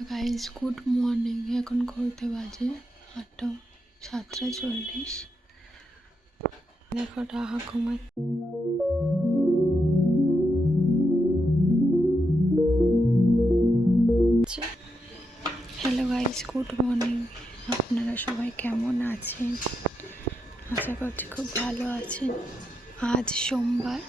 Guys good morning. এখন ঘুরতে বাজে 7:40। দেখো রাহা ঘুমাচ্ছে। Hello guys, good morning. আপনারা সবাই কেমন আছেন? আশা করছি খুব ভালো আছেন। আজ সোমবার,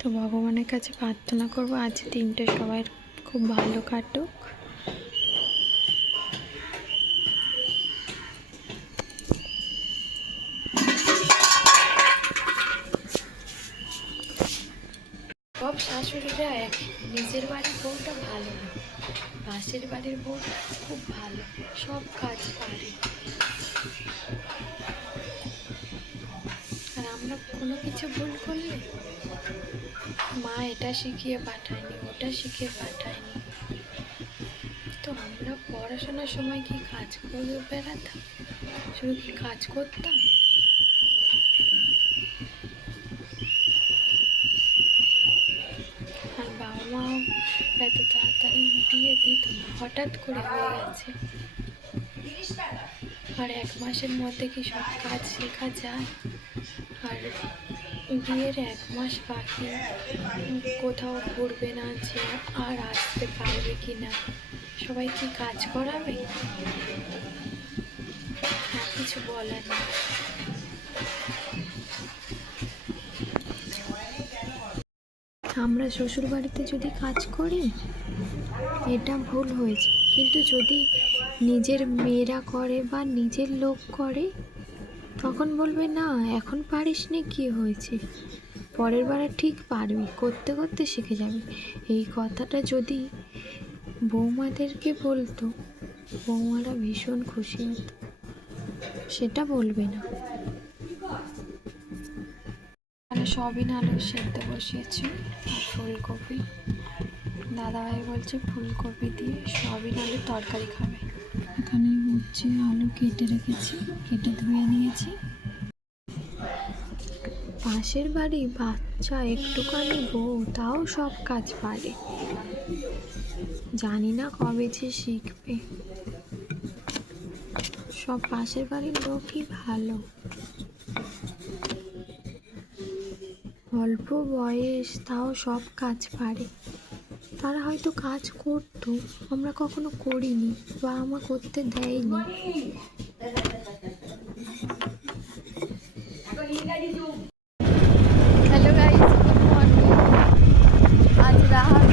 তো ভগবানের কাছে প্রার্থনা করবো আজ দিনটা সবাই খুব ভালো কাটুক। সব শাশুড়িরা এক, নিজের বাড়ির বউটা ভালো না, পাশের বাড়ির বউটা খুব ভালো, সব কাজ পারে। আর আমরা কোনো কিছু ভুল করলে মা এটা শিখিয়ে পাঠায়নি, ওটা শিখিয়ে পাঠায়নি। তো আমরা পড়াশোনার সময় কি কাজ করে বেড়াতাম? শুধু কি কাজ করতাম? আর বাবা মাও এত তাড়াতাড়ি বিয়ে দিত না, হঠাৎ করে হয়ে গেছে। আর 1 মাসের মধ্যে কি সব কাজ শেখা যায়? আর বিয়ের 1 মাস বাকি, কোথাও ঘুরবে না যে আর আসতে পারবে কি না, সবাই কি কাজ করাবে? আর কিছু বলার নেই। আমরা শ্বশুর বাড়িতে যদি কাজ করি এটা ভুল হয়েছে, কিন্তু যদি নিজের মেয়েরা করে বা নিজের লোক করে তখন বলবে না এখন পারিস নি, কি হয়েছে, পরের বার ঠিক পারবি, করতে করতে শিখে যাবি। এই কথাটা যদি বৌমাদেরকে বলতো, বৌমারা ভীষণ খুশি হতো। সেটা বলবে না। সবিন আলু সেদ্ধ বসিয়েছি, ফুলকপি। দাদাভাই বলছে ফুলকপি দিয়ে সবিন আলুর তরকারি খাবে। এখানে হচ্ছে আলু কেটে রেখেছি, কেটে ধুয়ে নিয়েছি। পাশের বাড়ি বাচ্চা একটুখানি বউ, তাও সব কাজ পারে। জানি না কবে যে শিখবে। সব পাশের বাড়ির লোকই ভালো, অল্প বয়স তাও সব কাজ পারে। তারা হয়তো কাজ করতো, আমরা কখনো করিনি বা আমার করতে দেয়নি। Hello guys, good morning. আজ রাহাত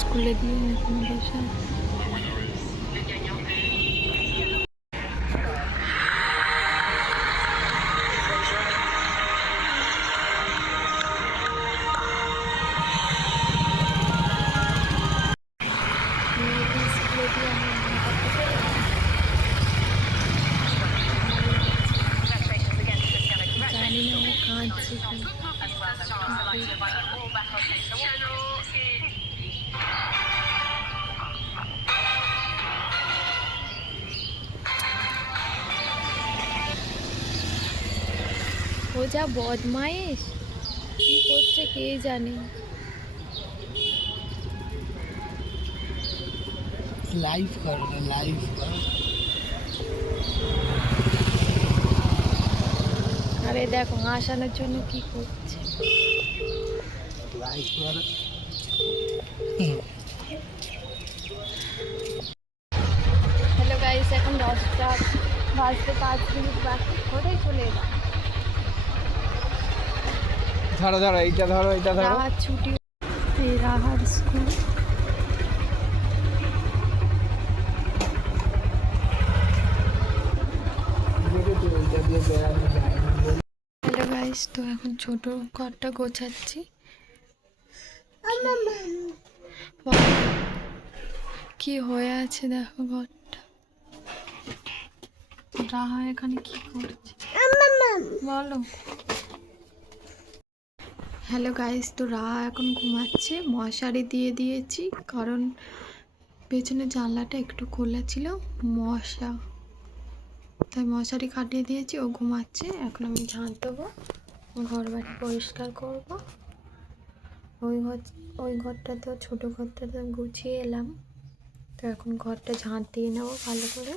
স্কুলে দিয়ে এখন বসে। জানি না ও কাঁদছে কি। ও যা বদমাইশ, কি করছে কে জানে। লাইভ কর, লাইভ কর। আরে দেখো হাসানোর জন্য কি করছে। লাইভ কর। হ্যালো গাইস, এখন 10টা বাজতে 5 মিনিট বাকি, কোথায় চলে এলাম? ধরো ধরো, এইটা ধরো, এইটা ধরো। রাহার ছুটি, এই রাহার স্কুল। হ্যালো গাইস, তো এখন ছোট ঘরটা গোছাচ্ছি। কি হয়ে আছে দেখো ঘরটা। রাহা এখানে কি করছে বলো? হ্যালো গাইস, তো এখন ঘুমাচ্ছে। মশারি দিয়ে দিয়েছি কারণ পেছনে জানলাটা একটু খোলা ছিল, মশা, তাই মশারি কাটিয়ে দিয়েছি। ও ঘুমাচ্ছে। এখন আমি ঝাঁট দেবো, ঘর বাড়ি পরিষ্কার করবো। ওই ঘরটা তো ছোটো ঘরটা তো গুছিয়ে এলাম, তো এখন ঘরটা ঝাঁট দিয়ে নেবো ভালো করে।